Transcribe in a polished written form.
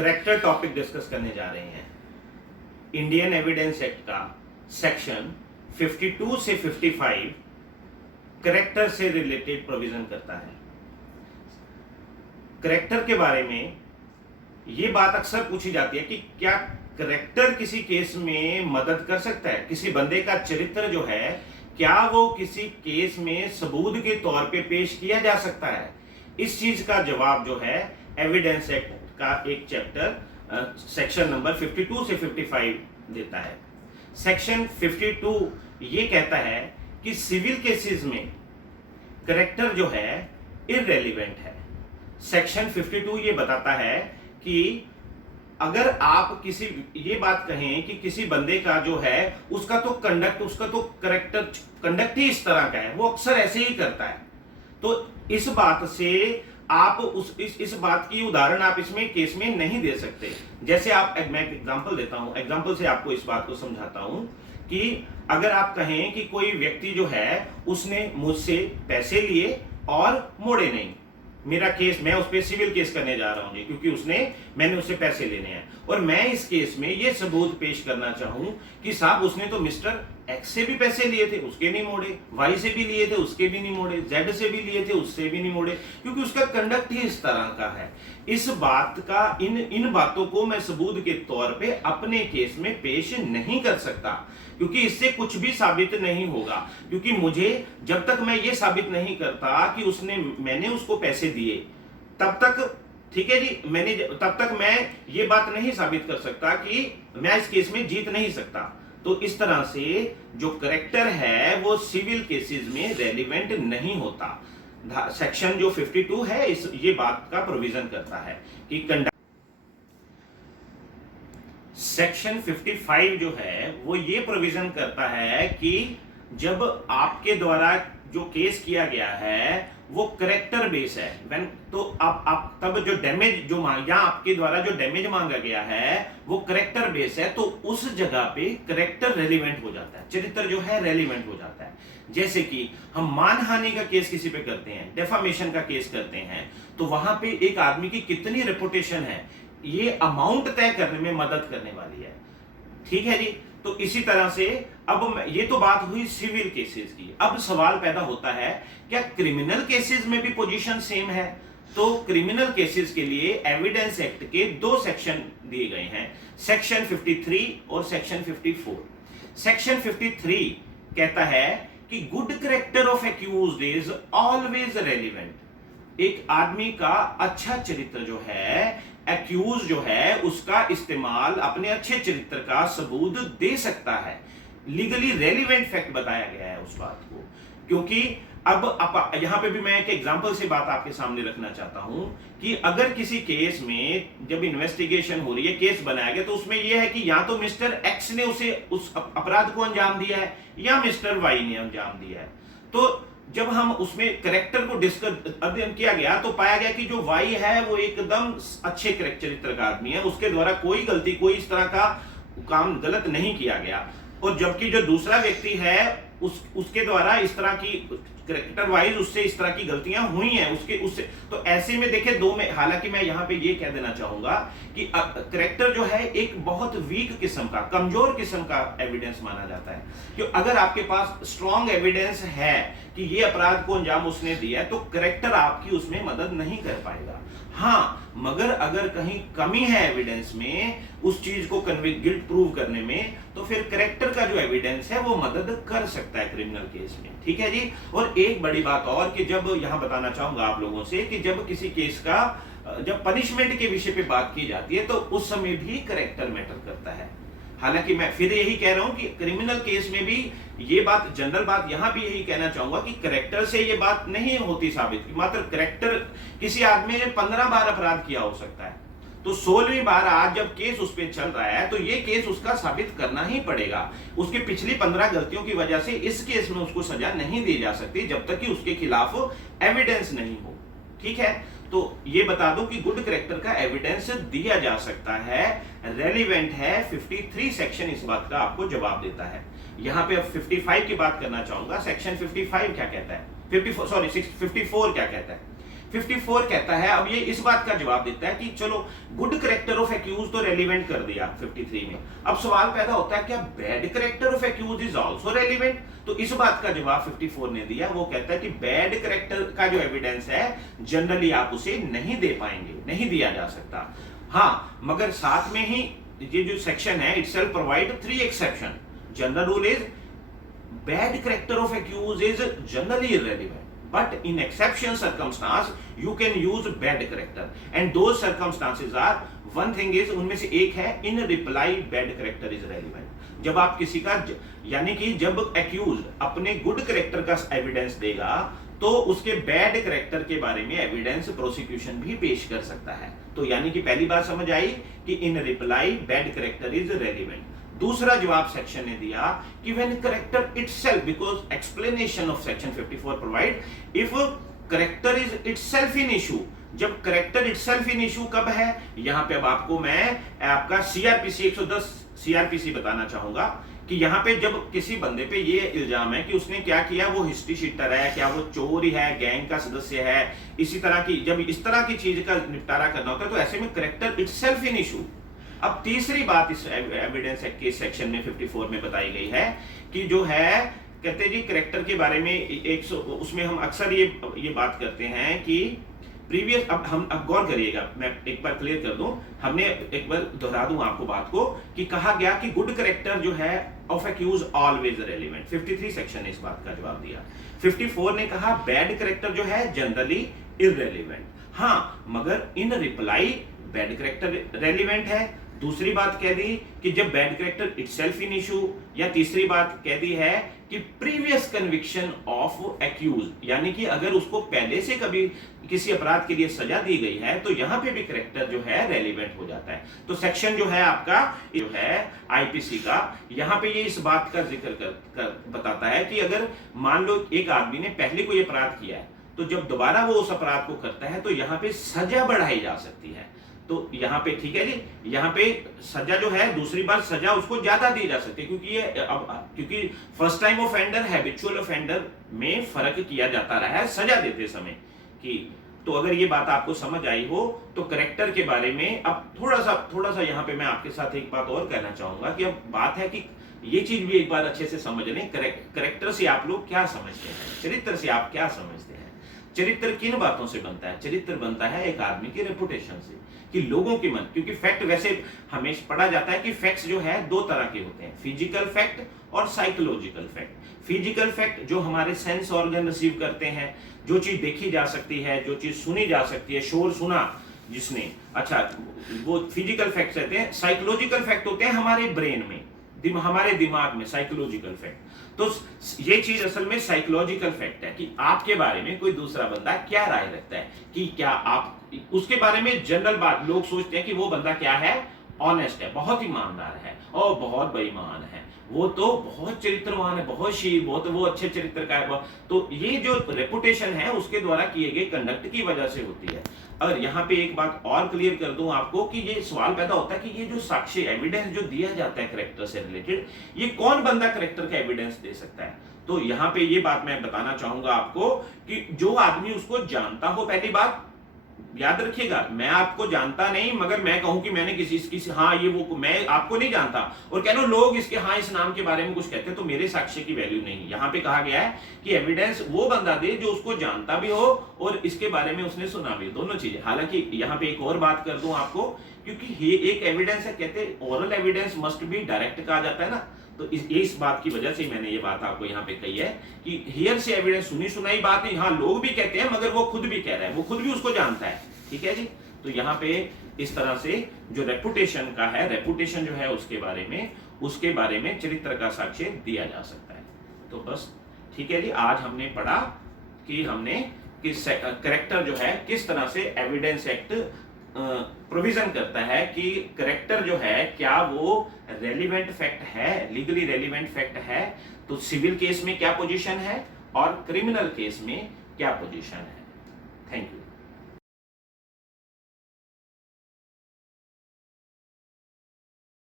Character topic discuss करने जा रहे हैं। इंडियन एविडेंस एक्ट का सेक्शन 52 से 55 करेक्टर से रिलेटेड प्रोविजन करता है। करेक्टर के बारे में ये बात अक्सर पूछी जाती है कि क्या करेक्टर किसी केस में मदद कर सकता है, किसी बंदे का चरित्र जो है क्या वो किसी केस में सबूत के तौर पे पेश किया जा सकता है। इस चीज का जवाब जो है एविडेंस एक्ट का एक चैप्टर सेक्शन नंबर 52 से 55 देता है। सेक्शन 52 ये कहता है कि सिविल केसेस में करेक्टर जो है इररेलेवेंट है। सेक्शन 52 ये बताता है कि अगर आप किसी ये बात कहें कि किसी बंदे का जो है उसका तो करेक्टर कंडक्ट ही इस तरह का है, वो अक्सर ऐसे ही करता है, तो इस बात से आप इस बात की उदाहरण आप इसमें केस में नहीं दे सकते। जैसे मैं एग्जांपल देता हूं, एग्जांपल से आपको इस बात को समझाता हूं कि अगर आप कहें कि कोई व्यक्ति जो है उसने मुझसे पैसे लिए और मोड़े नहीं, मेरा केस, मैं उस पर सिविल केस करने जा रहा हूं जी, क्योंकि मैंने उससे पैसे लेने हैं और मैं इस केस में ये सबूत पेश करना चाहूं कि साहब उसने तो मिस्टर एक्स से भी पैसे लिए थे, उसके नहीं मोड़े, वाई से भी लिए थे, उसके भी नहीं मोड़े, जेड से भी लिए थे, उससे भी नहीं मोड़े, क्योंकि उसका कंडक्ट ही इस तरह का है। इस बात का इन बातों को मैं सबूत के तौर पे अपने केस में पेश नहीं कर सकता, क्योंकि इससे कुछ भी साबित नहीं होगा। क्योंकि मुझे जब तक मैं ये साबित नहीं करता कि मैंने उसको पैसे दिए, तब तक ठीक है जी, तब तक मैं ये बात नहीं साबित कर सकता कि मैं इस केस में जीत नहीं सकता। तो इस तरह से जो करेक्टर है वो सिविल केसेस में रेलिवेंट नहीं होता। सेक्शन जो 52 है ये बात का प्रोविजन करता है कि सेक्शन 55 जो है वो ये प्रोविजन करता है कि जब आपके द्वारा जो केस किया गया है वो करेक्टर बेस है, तो आप तब जो डैमेज या आपके द्वारा जो डैमेज मांगा गया है वो करेक्टर बेस है, तो उस जगह पे करेक्टर रेलिवेंट हो जाता है, चरित्र जो है रेलिवेंट हो जाता है। जैसे कि हम मानहानि का केस किसी पे करते हैं, डेफामेशन का केस करते हैं, तो वहां पे एक आदमी की कितनी रेपुटेशन है ये अमाउंट तय करने में मदद करने वाली है। ठीक है जी, तो इसी तरह से अब ये तो बात हुई सिविल केसेस की। अब सवाल पैदा होता है क्या क्रिमिनल केसेस में भी पोजीशन सेम है? तो क्रिमिनल केसेस के लिए एविडेंस एक्ट के 2 सेक्शन दिए गए हैं, सेक्शन 53 और सेक्शन 54। सेक्शन 53 कहता है कि good character of accused is always relevant. एक आदमी का अच्छा चरित्र जो है, एक्यूज जो है, उसका इस्तेमाल अपने अच्छे चरित्र का सबूत दे सकता है। लीगली रेलिवेंट फैक्ट बताया गया है उस बात को, क्योंकि अब यहां पे भी मैं एक एग्जांपल से बात आपके सामने रखना चाहता हूं कि अगर किसी केस में जब इन्वेस्टिगेशन हो रही है, केस बनाया गया, तो उसमें यह है कि या तो मिस्टर एक्स ने उस अपराध को अंजाम दिया है या मिस्टर वाई ने अंजाम दिया है। तो जब हम उसमें करेक्टर को अध्ययन किया गया तो पाया गया कि जो वाई है वो एकदम अच्छे चरित्र का आदमी है, उसके द्वारा कोई गलती, कोई इस तरह का काम गलत नहीं किया गया, और जबकि जो दूसरा व्यक्ति है उसके द्वारा इस तरह की करेक्टर वाइज उससे इस तरह की गलतियां हुई हैं उससे। तो ऐसे में देखे दो में, हालांकि मैं यहां पे ये कह देना चाहूंगा कि करेक्टर जो है एक बहुत वीक किस्म का, कमजोर किस्म का एविडेंस माना जाता है। कि अगर आपके पास स्ट्रॉन्ग एविडेंस है कि ये अपराध को अंजाम उसने दिया, तो करेक्टर आपकी उसमें मदद नहीं कर पाएगा। हाँ, मगर अगर कहीं कमी है एविडेंस में उस चीज को गिल्ट प्रूव करने में, तो फिर करेक्टर का जो एविडेंस है वो मदद कर सकता है क्रिमिनल केस में। ठीक है जी। और एक बड़ी बात और कि जब यहां बताना चाहूंगा आप लोगों से कि जब किसी केस का जब पनिशमेंट के विषय पे बात की जाती है तो उस समय भी करेक्टर मैटर करता है। हालांकि मैं फिर यही कह रहा हूं कि क्रिमिनल केस में भी ये बात, जनरल बात यहां भी यही कहना चाहूंगा कि करेक्टर से ये बात नहीं होती साबित, मात्र करेक्टर, किसी आदमी ने 15 बार अपराध किया हो सकता है, तो 16वीं बार आज जब केस उस पर चल रहा है तो ये केस उसका साबित करना ही पड़ेगा। उसकी पिछली 15 गलतियों की वजह से इस केस में उसको सजा नहीं दी जा सकती जब तक कि उसके खिलाफ एविडेंस नहीं हो। ठीक है, तो ये बता दो कि गुड करेक्टर का एविडेंस दिया जा सकता है, रेलिवेंट है। 53 सेक्शन इस बात का आपको जवाब देता है। यहां पे अब 55 की बात करना चाहूंगा। सेक्शन 55 क्या कहता है, 54 क्या कहता है? 54 कहता है, अब ये इस बात का जवाब देता है कि चलो गुड करेक्टर ऑफ एक्यूज तो रेलिवेंट कर दिया 53 में, अब सवाल पैदा होता है क्या bad character of accused is also relevant? तो इस बात का जवाब 54 ने दिया, वो कहता है कि बैड करेक्टर का जो एविडेंस है जनरली आप उसे नहीं दे पाएंगे, नहीं दिया जा सकता। हाँ, मगर साथ में ही ये जो सेक्शन है itself provide 3 exception. General rule is bad character of accused is generally irrelevant, but in exception circumstance you can use bad character, and those circumstances are, one thing is उनमें से एक है in reply bad character is relevant। जब आप किसी का यानी कि जब accused अपने good character का एविडेंस देगा तो उसके बैड करेक्टर के बारे में एविडेंस प्रोसिक्यूशन भी पेश कर सकता है। तो यानी कि पहली बात समझ आई कि इन reply bad character is relevant. दूसरा जवाब सेक्शन ने दिया कि when character itself, because explanation of section 54 provide if character is itself in issue. जब करेक्टर इटसेल्फ इन इशू कब है, यहां पे अब आपको मैं आपका सीआरपीसी 110 सीआरपीसी बताना चाहूंगा कि यहां पे जब किसी बंदे पे ये इल्जाम है कि उसने क्या किया, वो हिस्ट्री शीटर है, क्या वो चोर है, गैंग का सदस्य है, इसी तरह की, जब इस तरह की चीज का निपटारा करना होता है तो ऐसे में करेक्टर इटसेल्फ इन इशू। अब तीसरी बात इस एविडेंस के सेक्शन में 54 में बताई गई है कि जो है कहते जी करेक्टर के बारे में उसमें हम अक्सर ये बात करते हैं कि प्रीवियस, अब गौर करिएगा, मैं एक बार क्लियर कर दूं, हमने एक बार दोहरा दूं आपको बात को कि कहा गया कि गुड करेक्टर जो है of accused always relevant. 53 section ने इस बात का जवाब दिया। 54 ने कहा बैड करेक्टर जो है जनरली इररेलेवेंट। हाँ, मगर इन रिप्लाई बैड करेक्टर रेलिवेंट है। दूसरी बात कह दी कि जब बैड करेक्टर इटसेल्फ इन इशू, या तीसरी बात कह दी है कि प्रीवियस कन्विक्शन ऑफ एक्यूज, यानी कि अगर उसको पहले से कभी किसी अपराध के लिए सजा दी गई है तो यहां पे भी करेक्टर जो है रेलिवेंट हो जाता है। तो सेक्शन जो है आपका जो है आईपीसी का, यहां पे ये इस बात का जिक्र कर बताता है कि अगर मान लो एक आदमी ने पहले कोई अपराध किया है तो जब दोबारा वो उस अपराध को करता है तो यहां पे सजा बढ़ाई जा सकती है। तो यहां पे ठीक है जी, यहां पे सजा जो है दूसरी बार सजा उसको ज्यादा दी जा सकती है, क्योंकि first time offender habitual offender में फर्क किया जाता रहा है सजा देते समय की। तो अगर ये बात आपको समझ आई हो तो करेक्टर के बारे में अब थोड़ा सा यहाँ पे मैं आपके साथ एक बात और कहना चाहूंगा कि अब बात है कि ये चीज भी एक बार अच्छे से समझ लें, करेक्टर से आप लोग क्या समझते हैं, चरित्र से आप क्या समझते हैं। चरित्र किन बातों से बनता है? चरित्र बनता है एक आदमी की रेपुटेशन से, कि लोगों के मन, क्योंकि फैक्ट वैसे हमेशा पढ़ा जाता है कि फैक्ट्स जो है दो तरह के होते हैं, फिजिकल फैक्ट और साइकोलॉजिकल फैक्ट। फिजिकल फैक्ट जो हमारे सेंस ऑर्गन रिसीव करते हैं, जो चीज देखी जा सकती है, जो चीज सुनी जा सकती है, शोर सुना जिसने, अच्छा वो फिजिकल फैक्ट रहते हैं। साइकोलॉजिकल फैक्ट होते हैं हमारे ब्रेन में, हमारे दिमाग में, साइकोलॉजिकल फैक्ट। तो ये चीज असल में साइकोलॉजिकल फैक्ट है कि आपके बारे में कोई दूसरा बंदा क्या राय रखता है, कि क्या आप उसके बारे में जनरल बात, लोग सोचते हैं कि वो बंदा क्या है, ऑनेस्ट है, बहुत ईमानदार है और बहुत बेईमान है, वो तो बहुत चरित्रवान है, बहुत शील, बहुत वो अच्छे चरित्र का है। तो ये जो रेपुटेशन है उसके द्वारा किए गए कंडक्ट की वजह से होती है। अगर यहाँ पे एक बात और क्लियर कर दूं आपको कि ये सवाल पैदा होता है कि ये जो साक्ष्य एविडेंस जो दिया जाता है करेक्टर से रिलेटेड, ये कौन बंदा करेक्टर का एविडेंस दे सकता है। तो यहाँ पे ये बात मैं बताना चाहूंगा आपको कि जो आदमी उसको जानता हो, पहली बात याद रखिएगा, मैं आपको जानता नहीं, मगर मैं कहूं कि मैंने किसी हाँ ये वो, मैं आपको नहीं जानता और कह लो लोग इसके हाँ इस नाम के बारे में कुछ कहते हैं, तो मेरे साक्ष्य की वैल्यू नहीं। यहाँ पे कहा गया है कि एविडेंस वो बंदा दे जो उसको जानता भी हो और इसके बारे में उसने सुना भी, दोनों चीजें। हालांकि यहाँ पे एक और बात कर दूं आपको, क्योंकि ये एक एविडेंस है, कहते हैं oral evidence must be direct कहा जाता है ना, तो इस बात की वजह से मैंने ये बात आपको यहाँ पे कही है कि हियर से एविडेंस, सुनी सुनाई बात नहीं, हाँ लोग भी कहते हैं मगर वो खुद भी कह रहा है, वो खुद भी उसको जानता है, ठीक है जी। तो यहाँ पे इस तरह से जो रेपुटेशन का है, रेपुटेशन जो है उसके बारे में चरित्र का साक्ष्य दिया जा सकता है। तो बस ठीक है जी, आज हमने पढ़ा कि करेक्टर जो है किस तरह से एविडेंस एक्ट प्रोविजन करता है कि करेक्टर जो है क्या वो रेलिवेंट फैक्ट है, लीगली रेलिवेंट फैक्ट है, तो सिविल केस में क्या पोजीशन है और क्रिमिनल केस में क्या पोजीशन है। Thank you.